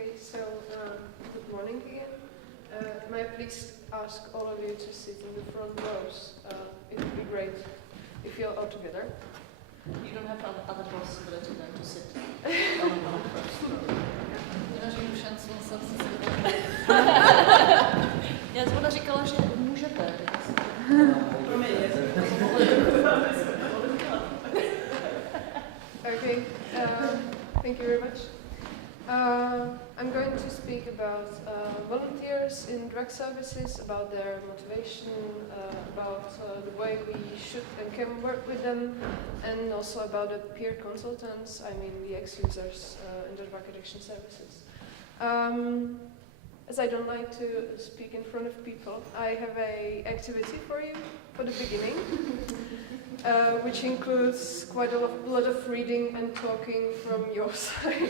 Okay, so good morning again. May I please ask all of you to sit in the front rows? It would be great if you're all together. You don't have other possibility than to sit on the first row. Já jsem ona říkala, že můžete. Okay, thank you very much. I'm going to speak about volunteers in drug services, about their motivation, about the way we should and can work with them, and also about the peer consultants, I mean the ex-users in the drug addiction services. As I don't like to speak in front of people, I have an activity for you for the beginning, which includes quite a lot of reading and talking from your side.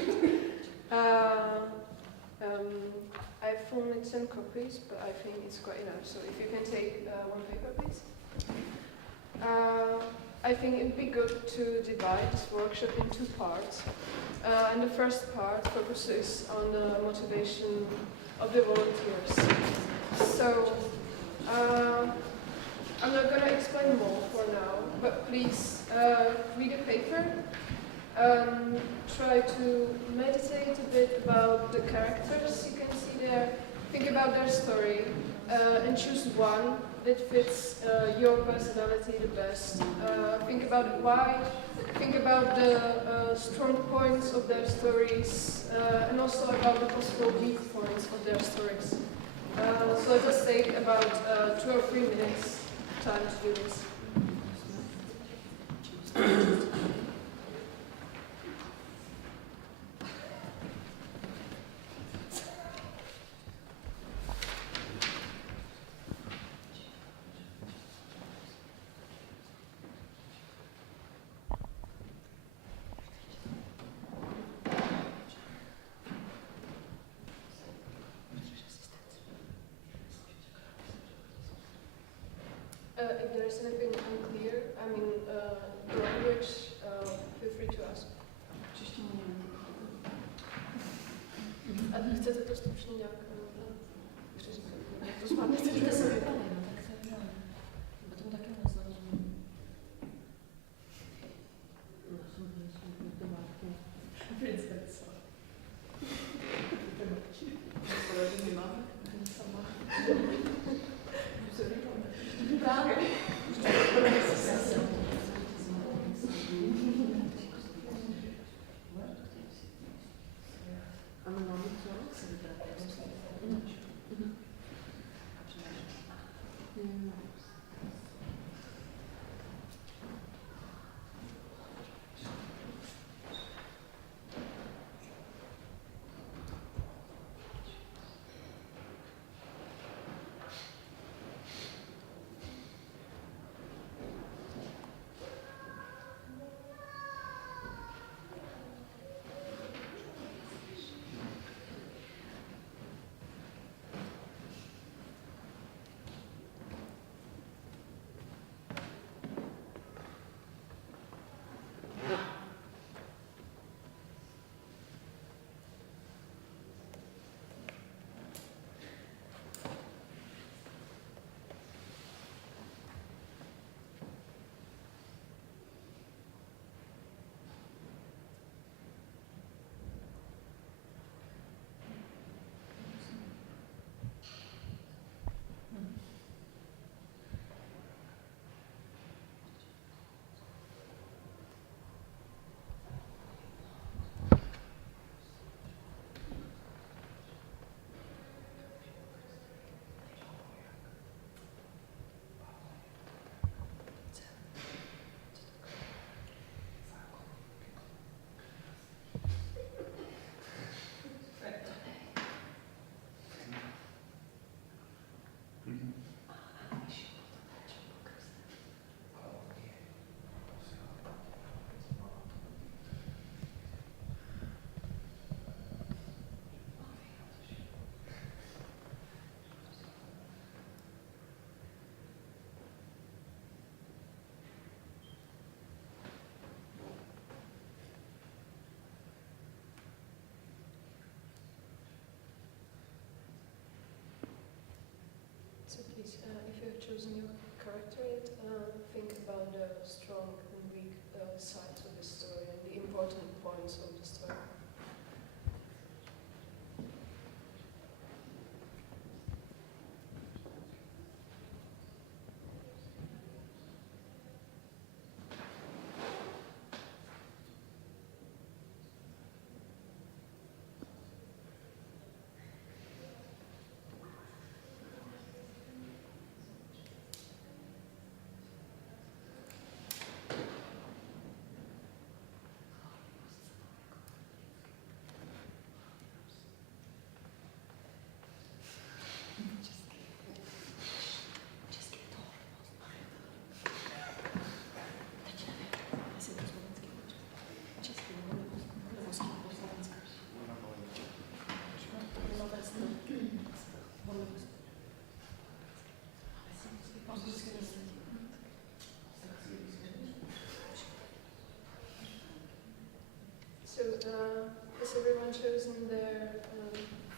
I've only 10 copies, but I think it's quite enough. So if you can take one paper, please. I think it'd be good to divide this workshop in two parts. And the first part focuses on the motivation of the volunteers. So I'm not going to explain more for now, but please read the paper. Try to meditate a bit about the characters you can see there. Think about their story and choose one that fits your personality the best. Think about why. Think about the strong points of their stories and also about the possible weak points of their stories. So let us take about 2 or 3 minutes time to do this. If there is anything unclear, I mean, the language, feel free to ask. A chcete to stručně nějak přeříkat? Jak to zvládnete? Jste se vybrali, no tak se vybrali. Potom taky moc nerozumím. Právě. choosing your character yet, think about the strong and weak sides of the story and the important points of the story. So, has everyone chosen their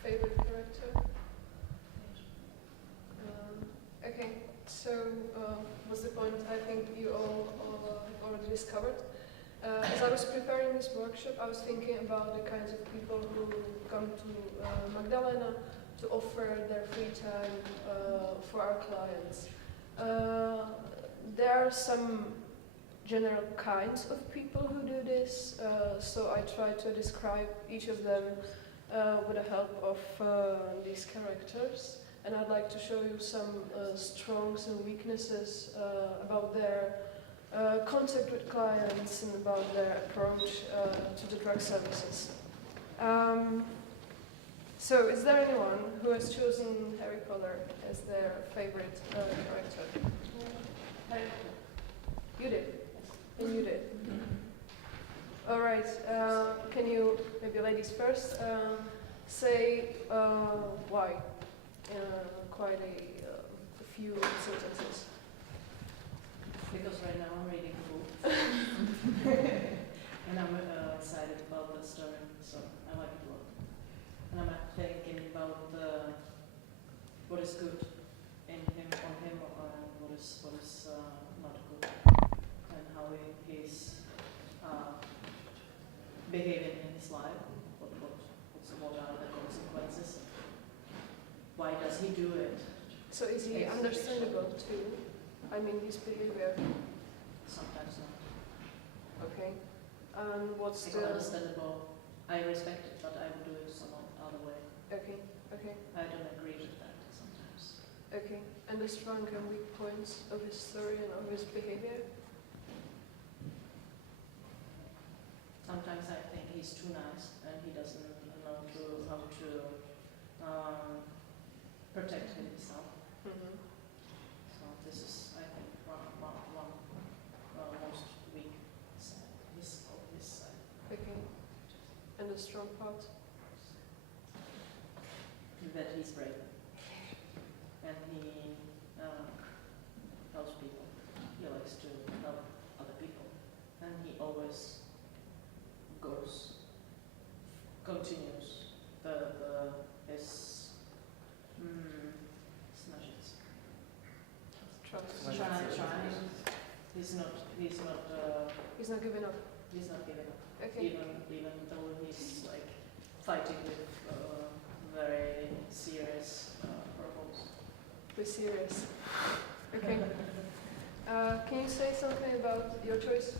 favorite character? Okay, so what's the point? I think you all have already discovered. As I was preparing this workshop, I was thinking about the kinds of people who come to Magdalena to offer their free time for our clients. There are some general kinds of people who do this, so I try to describe each of them with the help of these characters, and I'd like to show you some strengths and weaknesses about their contact with clients and about their approach to the drug services. So is there anyone who has chosen Harry Potter as their favorite character? Harry Potter. You did? And you did? All right. Can you, maybe ladies first, say why? Quite a few sentences. Because right now I'm reading a book. And I'm excited about the story, so I like it a lot. And I'm thinking about what is good in him, on him, and what is not good, and how he's behaving in his life. What are the consequences? Why does he do it? So is he understandable too? I mean, his behavior. Sometimes not. Okay. And what's It's the? understandable. I respect it, but I would do it some other way. Okay. Okay. I don't agree with that sometimes. Okay. And the strong and weak points of his story and of his behavior. Sometimes I think he's too nice and he doesn't know how to protect himself. Mm-hmm. So this is, I think, one most weak side. His side. Okay. And the strong part. That he's brave and he helps people. He likes to help other people, and he always continues his snažit. Trying. He's not giving up. He's not giving up. Okay. Even though he's like fighting with very serious problems. We're serious. Okay. Can you say something about your choice?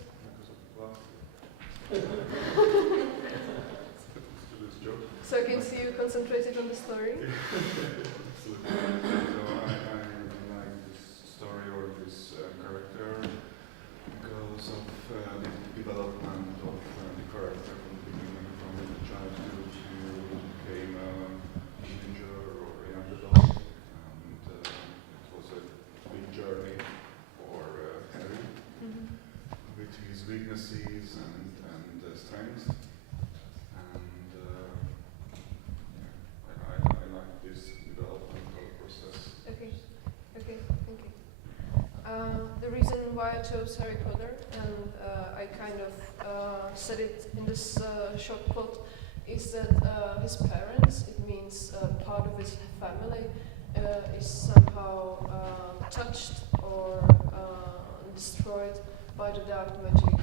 So I can see you concentrated on the story. So I like this story or this character because of the development of the character from the beginning, from the childhood to became a teenager or a young adult, and it was a big journey for Harry with his weaknesses and strengths. I like this developmental process. Okay, thank you. The reason why I chose Harry Potter, and I kind of said it in this short plot, is that his parents, it means part of his family, is somehow touched or destroyed by the dark magic.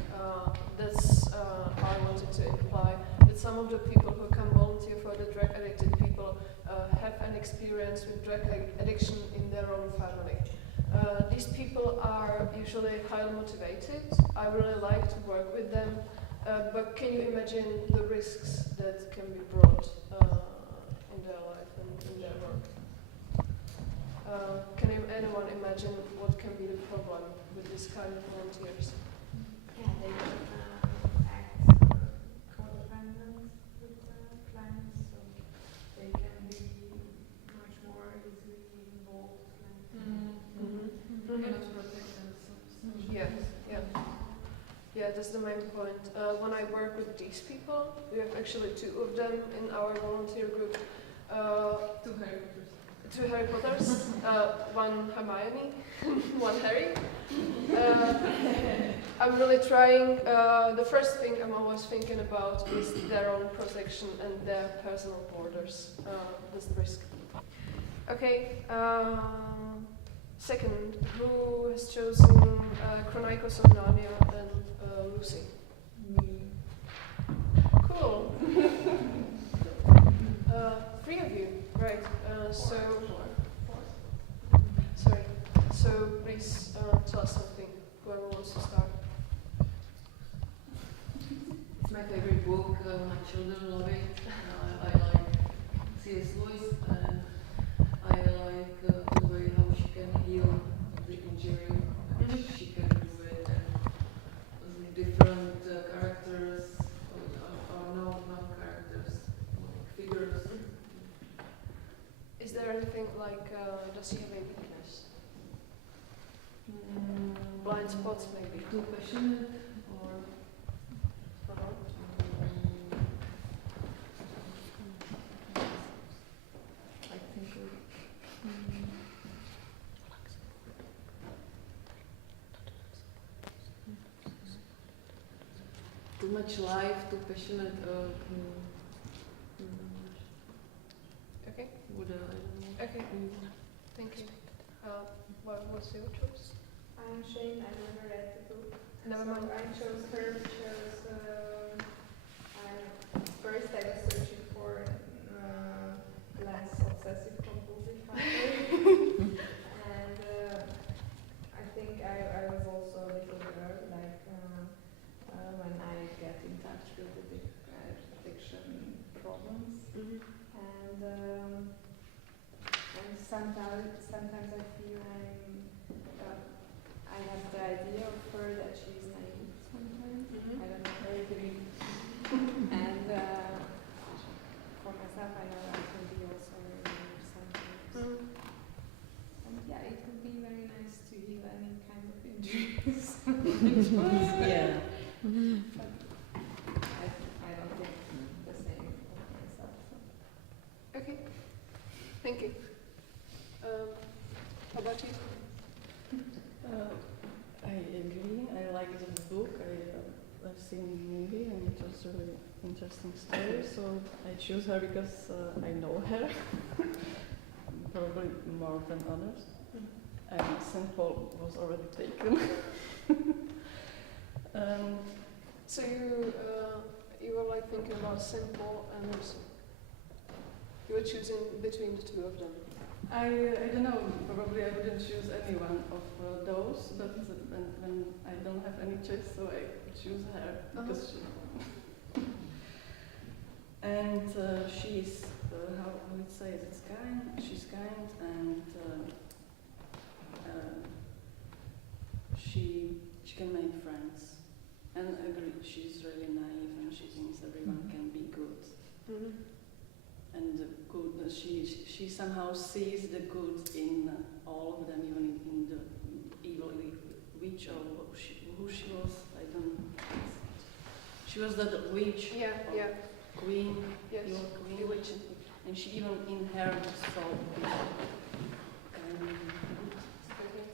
That's how I wanted to imply that some of the people who come volunteer for the drug addicted people have an experience with drug addiction in their own family. These people are usually highly motivated. I really like to work with them, but can you imagine the risks that can be brought in their life and in their work? Can anyone imagine what can be the problem with this kind of volunteers? Yeah, they act codependent with clients, so they can be much more easily involved. Cannot protect themselves. Yeah, that's the main point. When I work with these people, we have actually two of them in our volunteer group. Two Harry Potters, one Hermione, one Harry. I'm really trying, the first thing I'm always thinking about is their own protection and their personal borders. That's the risk. Okay, second, who has chosen Chronicles of Narnia and Lucy? Me. Cool. Three of you, right? So please tell us something. Whoever wants to start. It's my favorite book. My children love it. I like C.S. Lewis, and I like the way how she can heal the injury. She can do it, and different characters, or not characters, like figures. Is there anything like, does she have a weakness? Blind spots maybe? Too passionate, or I think too much life, too passionate. Okay, Would I don't know. okay, thank you. What's your choice? I'm ashamed I never read the book. Never So mind. I chose her because first I was searching for less obsessive compulsive disorder. And I think I was also a little girl, like when I get in touch with the addiction problems. And sometimes I feel I have the idea of her that she's naive sometimes. I don't know, very green. And for myself, I know I can be also very naive sometimes. And yeah, it would be very nice to heal any kind of injuries. Yeah. But I don't think the same of myself. So. Okay, thank you. How about you? I agree. I like the book. I've seen the movie and it was a really interesting story. So I choose her because I know her, probably more than others. And St. Paul was already taken. So you were like thinking about St. Paul and Lucy. You were choosing between the two of them. I don't know, probably I wouldn't choose any one of those, but when I don't have any choice, so I choose her because she's how would it say it? It's kind. She's kind, and she can make friends. And I agree, she's really naive, and she thinks everyone can be good. And the good, she somehow sees the good in all of them, even in the evil witch or who she was. I don't know. She was the witch, queen, Yes. evil queen, Bewitched. and she even in her saw people.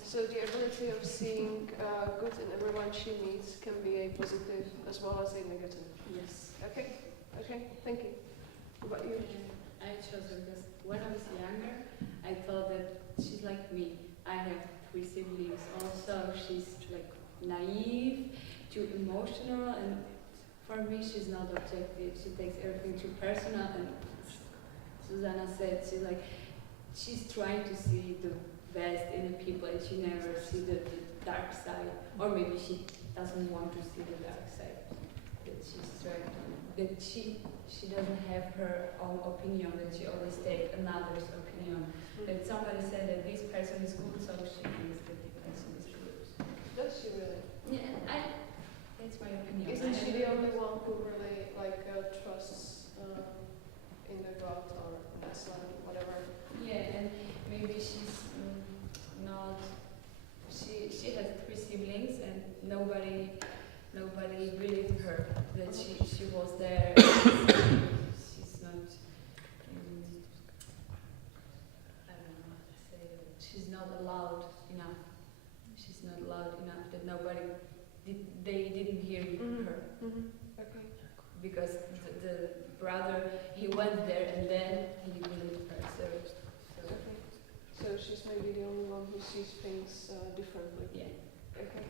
So the ability of seeing good in everyone she meets can be a positive as well as a negative. Yes. Okay, thank you. What about you? I chose her because when I was younger, I thought that she's like me. I have 3 siblings also. She's like naive, too emotional, and for me she's not objective. She takes everything too personal, and Susanna said she's trying to see the best in the people and she never sees the dark side, or maybe she doesn't want to see the dark side. That she's trying that she doesn't have her own opinion, that she always takes another's opinion. That somebody said that this person is good, so she thinks that the person is good. Does she really? Yeah, that's my opinion. Isn't she the only one who really trusts in the God or Islam, whatever? Yeah, and maybe she's not. She has 3 siblings, and nobody believed her that she was there. She's not. I don't know how to say it. She's not allowed enough. She's not loud enough that nobody they didn't hear her. Okay. Because the brother, he went there and then he believed her. Okay. So she's maybe the only one who sees things differently. Yeah. Okay.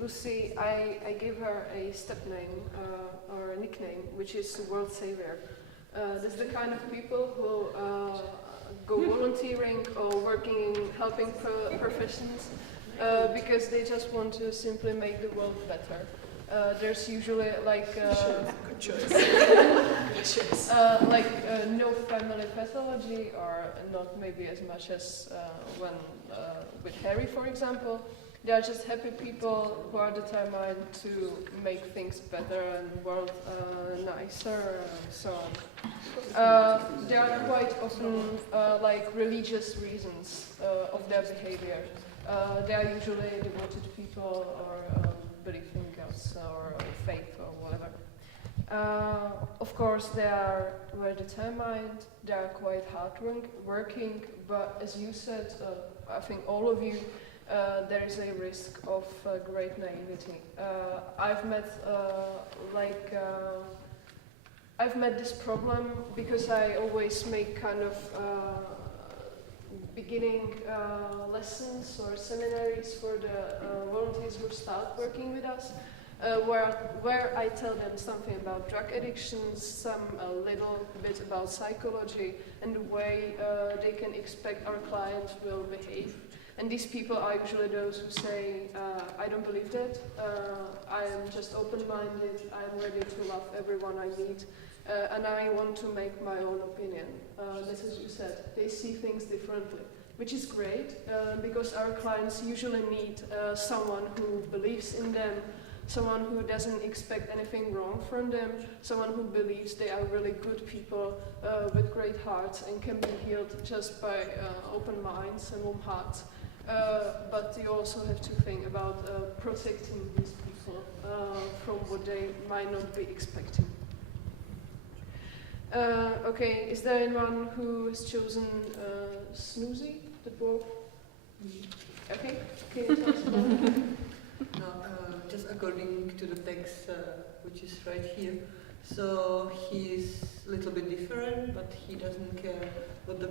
Lucy, I gave her a step name or a nickname, which is World Savior. That's the kind of people who go volunteering or working in helping professions because they just want to simply make the world better. There's usually good choice. No family pathology, or not maybe as much as when with Harry, for example. They are just happy people who are determined to make things better and world nicer and so on. There are quite often religious reasons of their behavior. They are usually devoted people or believe in gods or faith or whatever. Of course, they are very determined. They are quite hard-working, but as you said, I think all of you. There is a risk of great naivety. I've met this problem because I always make kind of beginning lessons or seminaries for the volunteers who start working with us, where I tell them something about drug addictions, a little bit about psychology, and the way they can expect our clients will behave. And these people are usually those who say, I don't believe that, I'm just open-minded, I'm ready to love everyone I meet, and I want to make my own opinion. That's as you said, they see things differently, which is great, because our clients usually need someone who believes in them, someone who doesn't expect anything wrong from them, someone who believes they are really good people with great hearts and can be healed just by open minds and warm hearts. But you also have to think about protecting these people from what they might not be expecting. Okay, is there anyone who has chosen Snoozy, the dwarf? Okay, can you tell us about it? No, just according to the text, which is right here. So he's a little bit different, but he doesn't care what the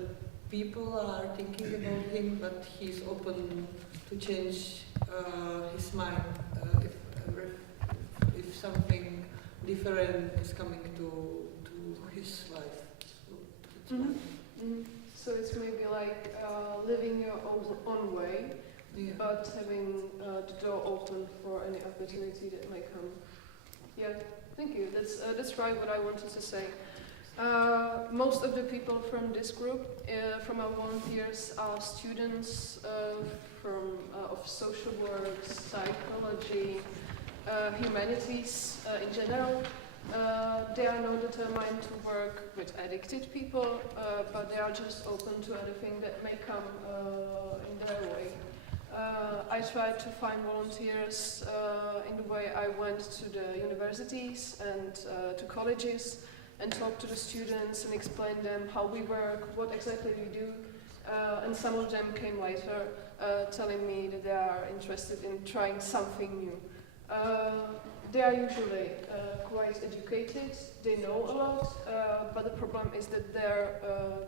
people are thinking about him, but he's open to change his mind if something different is coming to his life. So, So it's maybe like living your own way, yeah. but having the door open for any opportunity that may come. Yeah, thank you. That's right what I wanted to say. Most of the people from this group, from our volunteers, are students of social work, psychology, humanities in general. They are not determined to work with addicted people, but they are just open to anything that may come in their way. I tried to find volunteers in the way I went to the universities and to colleges and talk to the students and explain them how we work, what exactly we do. And some of them came later telling me that they are interested in trying something new. They are usually quite quite educated, they know a lot, but the problem is that their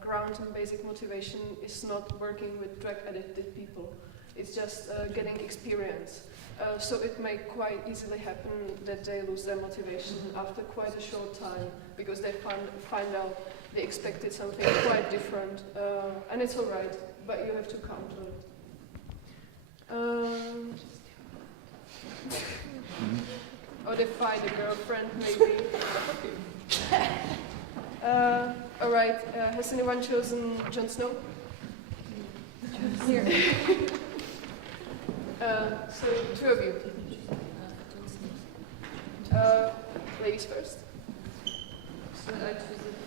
ground and basic motivation is not working with drug-addicted people. It's just getting experience. So it may quite easily happen that they lose their motivation after quite a short time because they find out they expected something quite different, and it's alright, but you have to counter it. Or they find a girlfriend, maybe. Alright, has anyone chosen Jon Snow? Here. So, two of you. Ladies first. So I choose it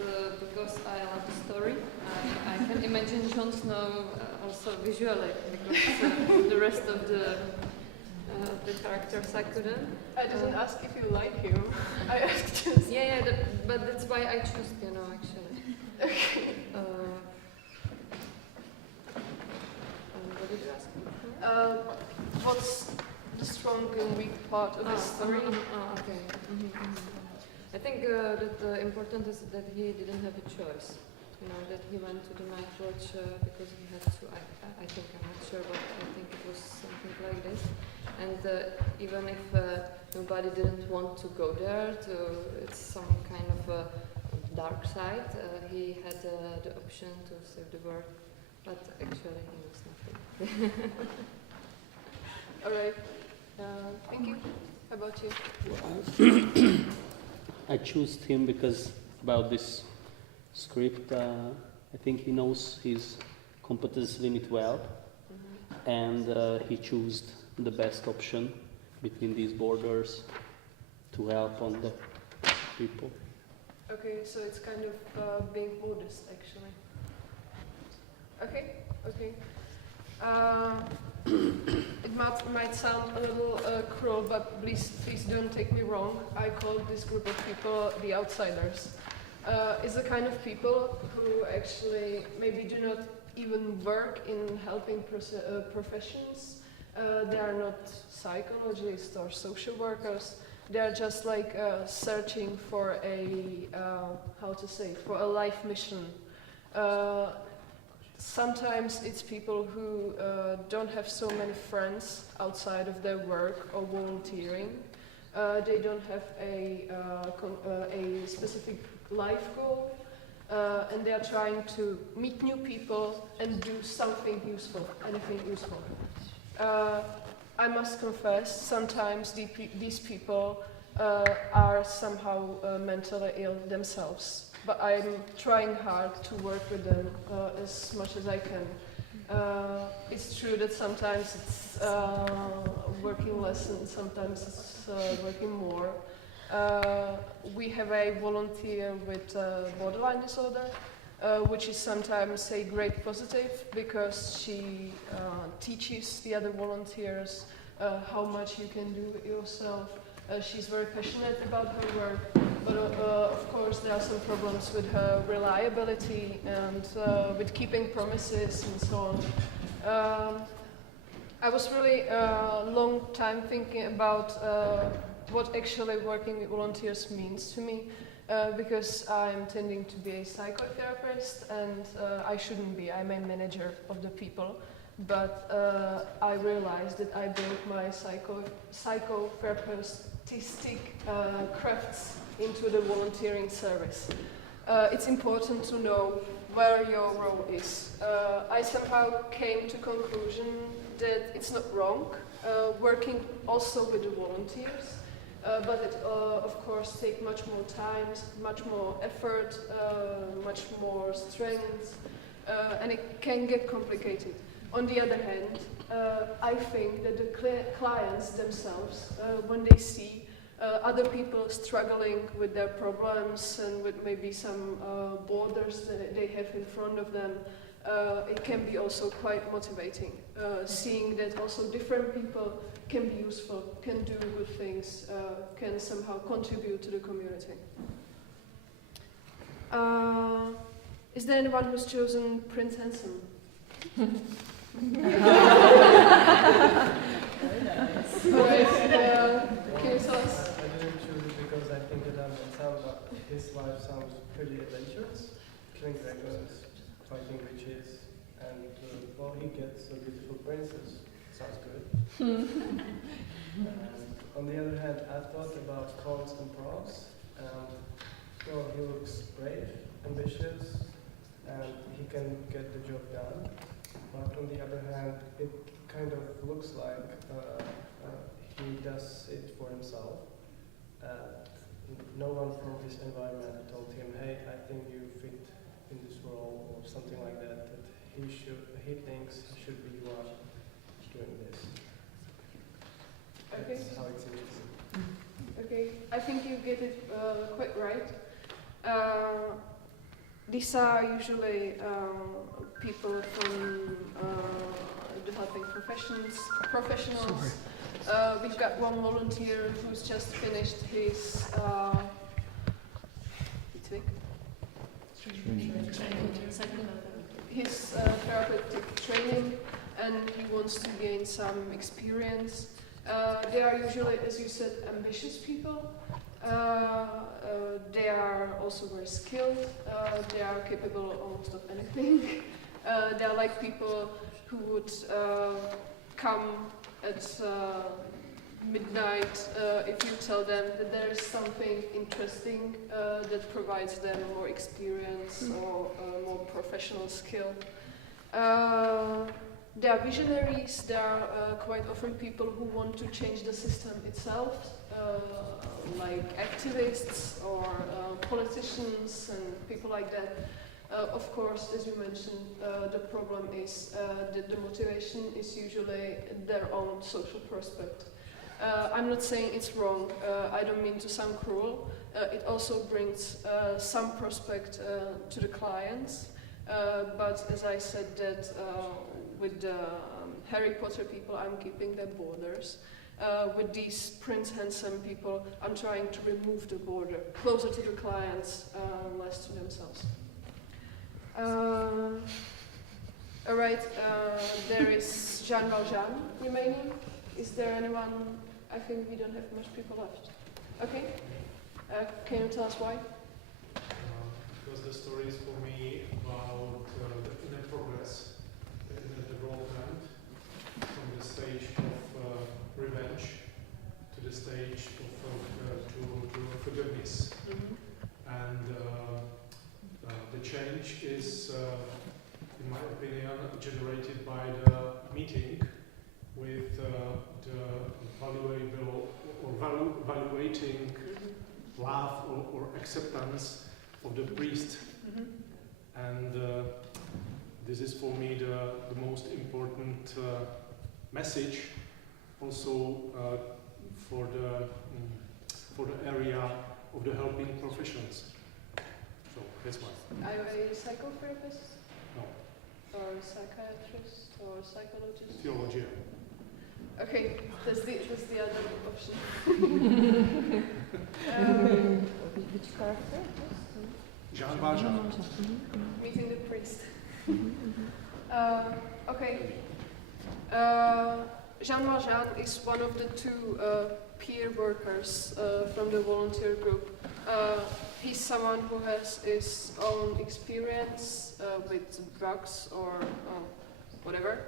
because I love the story. I can imagine Jon Snow also visually, because the rest of the characters I couldn't. I didn't ask if you like him. I asked just. Yeah, but that's why I choose, actually. Okay. What did you ask? What's the strong and weak part of the story? Okay. I think that important is that he didn't have a choice. That he went to the night watch because he had to. I think I'm not sure, but I think it was something like this. And even if nobody didn't want to go there, it's some kind of a dark side. He had the option to save the world, but actually he was nothing. All right. Thank you. How about you? I chose him because about this script, I think he knows his competence limit well, and he chose the best option between these borders to help on the people. Okay, so it's kind of being modest, actually. Okay. It might sound a little cruel, but please don't take me wrong. I call this group of people the outsiders. It's the kind of people who actually maybe do not even work in helping professions. They are not psychologists or social workers. They are just like searching for for a life mission. Sometimes it's people who don't have so many friends outside of their work or volunteering. They don't have a specific life goal, and they are trying to meet new people and do something useful, anything useful. I must confess, sometimes these people are somehow mentally ill themselves, but I'm trying hard to work with them as much as I can. It's true that sometimes it's working less and sometimes it's working more. We have a volunteer with borderline disorder, which is sometimes a great positive because she teaches the other volunteers how much you can do yourself. She's very passionate about her work, but of course there are some problems with her reliability and with keeping promises and so on. I was really long time thinking about what actually working with volunteers means to me, because I'm tending to be a psychotherapist and I shouldn't be. I'm a manager of the people, but I realized that I built my psychotherapeutic crafts into the volunteering service. It's important to know where your role is. I somehow came to conclusion that it's not wrong working also with the volunteers, but it of course takes much more time, much more effort, much more strength, and it can get complicated. On the other hand, I think that the clients themselves, when they see other people struggling with their problems and with maybe some borders that they have in front of them, it can be also quite motivating. Seeing that also different people can be useful, can do good things, can somehow contribute to the community. Is there anyone who's chosen Prince Handsome? Very nice. Right, can you tell us? I didn't choose it because I think that and his life sounds pretty adventurous, killing dragons, fighting witches, and well, he gets a beautiful princess. Sounds good. And on the other hand, I thought about cons and pros. Well, he looks brave, ambitious, and he can get the job done. But on the other hand, it kind of looks like he does it for himself. No one from his environment told him, hey, I think you fit in this role, or something like that, that he thinks he should be the one doing this. Okay. That's how it seems. Okay, I think you get it quite right. These are usually people from the helping professionals. We've got one volunteer who's just finished his therapeutic training, and he wants to gain some experience. They are usually, as you said, ambitious people. They are also very skilled. They are capable almost of anything. They are like people who would come at midnight if you tell them that there is something interesting that provides them more experience or more professional skill. They are visionaries. They are quite often people who want to change the system itself, like activists or politicians and people like that. Of course, as you mentioned, the problem is that the motivation is usually their own social prospect. I'm not saying it's wrong. I don't mean to sound cruel. It also brings some prospect to the clients. But as I said, that with the Harry Potter people, I'm keeping their borders. With these Prince Handsome people, I'm trying to remove the border closer to the clients, less to themselves. All right, there is Jean Valjean remaining. Is there anyone? I think we don't have much people left. Okay, can you tell us why? Because the story is for me about the inner progress, the inner development from the stage of revenge to the stage of to forgiveness. Mm-hmm. And the change is, in my opinion, generated by the meeting with the valuating love or acceptance of the priest. Mm-hmm. And this is for me the most important message also for the area of the helping professions. So that's why. Are you a psychotherapist? No. Or a psychiatrist or a psychologist? Theologian. Okay, that's the other option. Which character? Jean Valjean. Meeting the priest. Okay. Jean Valjean is one of the two peer workers from the volunteer group. He's someone who has his own experience with drugs or whatever.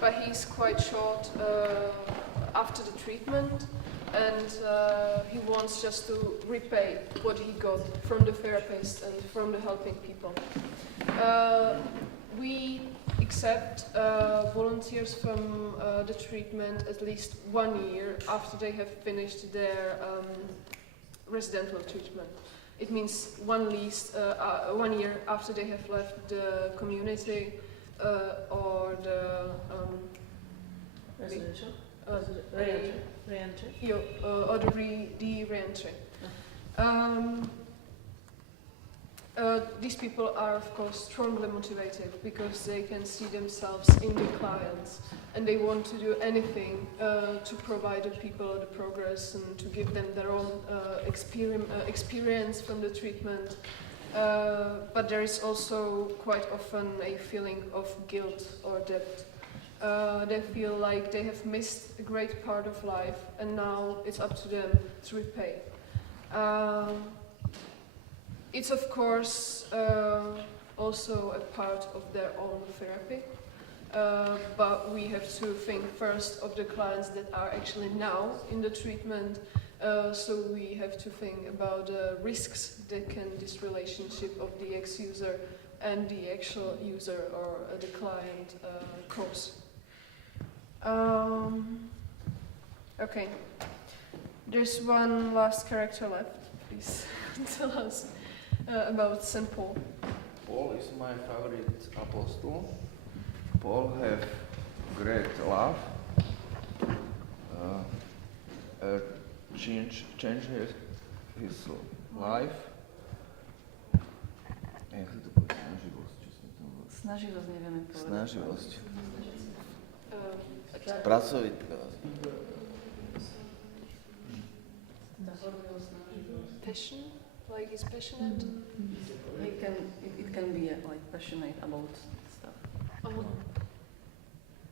But he's quite short after the treatment, and he wants just to repay what he got from the therapist and from the helping people. We accept volunteers from the treatment at least 1 year after they have finished their residential treatment. It means 1 year after they have left the community or the residential? Re-entry? Or the re-entry. These people are, of course, strongly motivated because they can see themselves in the clients and they want to do anything to provide the people the progress and to give them their own experience from the treatment. But there is also quite often a feeling of guilt or debt. They feel like they have missed a great part of life and now it's up to them to repay. It's of course also a part of their own therapy, but we have to think first of the clients that are actually now in the treatment, so we have to think about the risks that can this relationship of the ex-user and the actual user or the client cause. Okay, there's one last character left. Please tell us about St. Paul. Paul is my favorite apostle. Paul have great love, change his life. Jak to bude? Snaživosť, čo som tam bol? Snaživosť nevieme povedať. Snaživosť. Pracovitosť. Passion? Like he's passionate? It can be like passionate about stuff.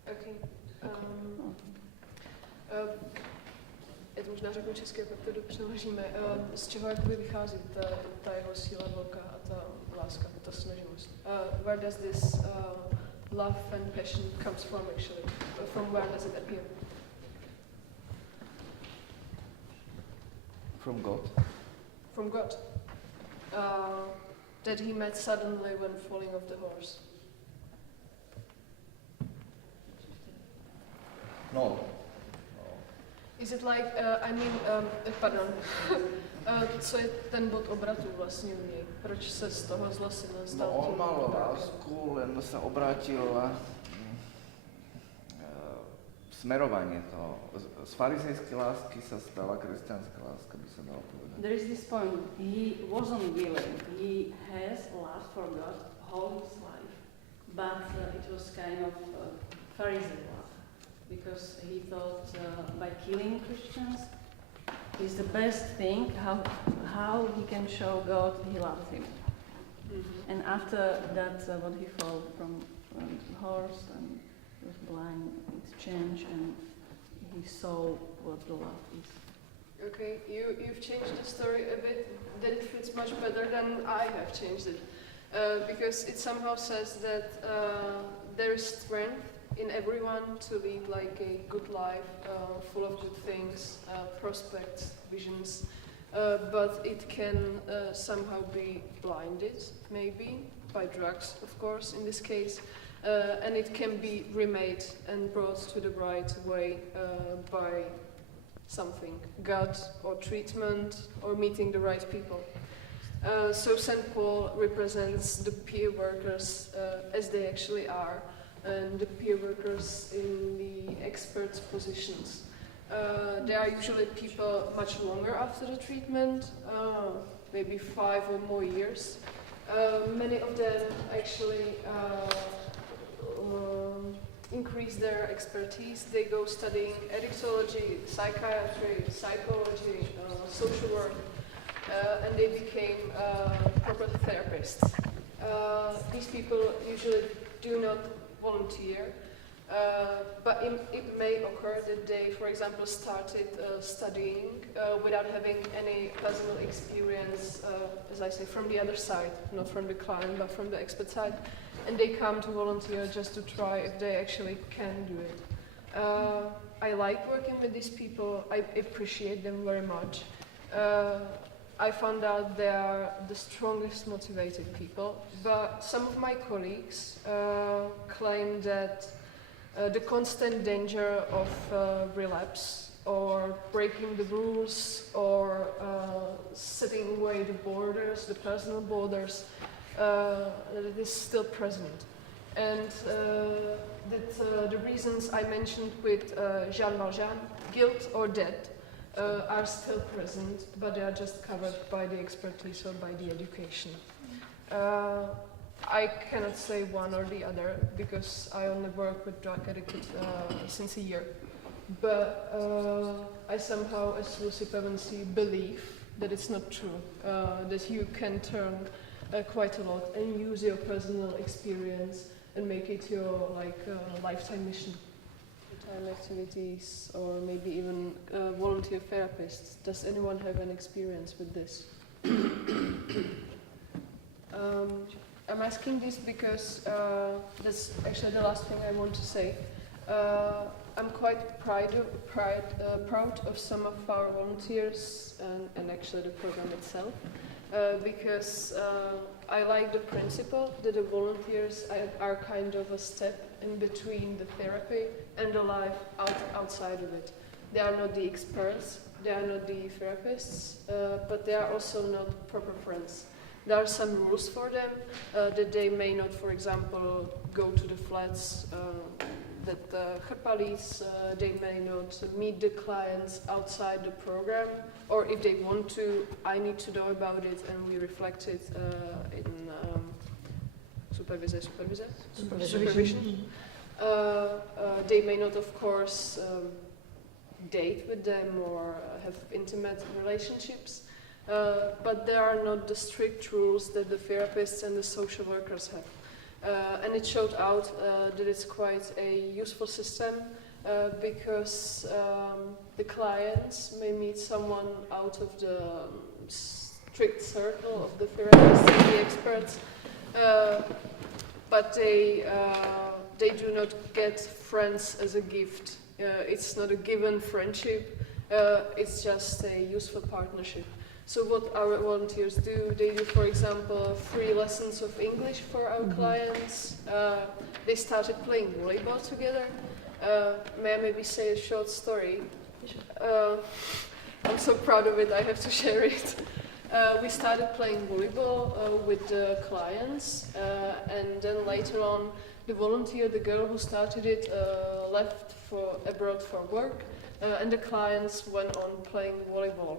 Okay. Já to možná řeknu česky, pak to přeložíme. Z čeho jakoby vychází ta jeho síla velká a ta láska, ta snaživost? Where does this love and passion comes from actually? From where does it appear? From God. From God. That he met suddenly when falling off the horse. No. Is it like, pardon, co je ten bod obratu vlastně u něj? Proč se z toho zlosyna stal? No on mal lásku, len sa obrátil smerovanie toho. Z farizejskej lásky sa stala kresťanská láska, by sa dalo povedať. There is this point. He wasn't willing. He has love for God all his life, but it was kind of Pharisee love, because he thought by killing Christians is the best thing. How he can show God he loved him. Mm-hmm. And after that, when he fell from the horse and he was blind, it changed and he saw what the love is. Okay, you've changed the story a bit, that it fits much better than I have changed it. Because it somehow says that there is strength in everyone to lead like a good life, full of good things, prospects, visions, but it can somehow be blinded, maybe, by drugs, of course, in this case, and it can be remade and brought to the right way by something, God or treatment or meeting the right people. So St. Paul represents the peer workers as they actually are, and the peer workers in the expert positions. There are usually people much longer after the treatment, maybe 5 or more years. Many of them actually increase their expertise. They go studying addictology, psychiatry, psychology, social work, and they became proper therapists. These people usually do not volunteer, but it may occur that they, for example, started studying without having any personal experience, as I say, from the other side, not from the client, but from the expert side, and they come to volunteer just to try if they actually can do it. I like working with these people. I appreciate them very much. I found out they are the strongest motivated people, but some of my colleagues claim that the constant danger of relapse or breaking the rules or setting away the borders, the personal borders, that it is still present. And that the reasons I mentioned with Jean Valjean, guilt or death, are still present, but they are just covered by the expertise or by the education. I cannot say one or the other because I only work with drug addicted since a year. But I somehow, as Lucy Pevensey, believe that it's not true, that you can turn quite a lot and use your personal experience and make it your lifetime mission. time activities or maybe even volunteer therapists. Does anyone have an experience with this? I'm asking this because that's actually the last thing I want to say. I'm quite proud of some of our volunteers and actually the program itself because I like the principle that the volunteers are kind of a step in between the therapy and the life outside of it. They are not the experts, they are not the therapists, but they are also not proper friends. There are some rules for them that they may not, for example, go to the flats that Hrpa leads, they may not meet the clients outside the program, or if they want to, I need to know about it and we reflect it in supervision. They may not, of course, date with them or have intimate relationships. But there are not the strict rules that the therapists and the social workers have. And it showed out that it's quite a useful system because the clients may meet someone out of the strict circle of the therapists and the experts, but they do not get friends as a gift. It's not a given friendship, it's just a useful partnership. So what our volunteers do, they do, for example, free lessons of English for our clients. They started playing volleyball together. May I maybe say a short story? I'm so proud of it, I have to share it. We started playing volleyball with the clients, and then later on, the volunteer, the girl who started it, left abroad for work, and the clients went on playing volleyball.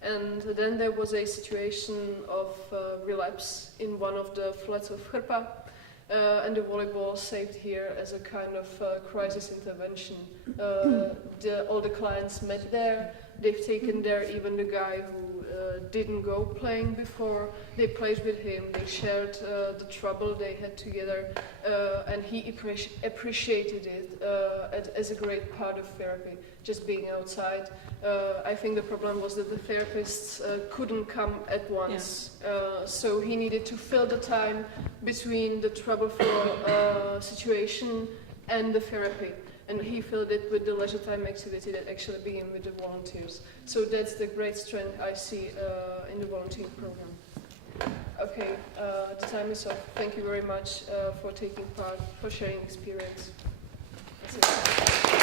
And then there was a situation of relapse in one of the flats of Hrpa, and the volleyball saved here as a kind of crisis intervention. All the clients met there, they've taken there even the guy who didn't go playing before, they played with him, they shared the trouble they had together, and he appreciated it as a great part of therapy, just being outside. I think the problem was that the therapists couldn't come at once, so he needed to fill the time between the troubleful situation and the therapy. And he filled it with the leisure time activity that actually began with the volunteers. So that's the great strength I see in the volunteering program. Okay, the time is up. Thank you very much for taking part, for sharing experience. That's it.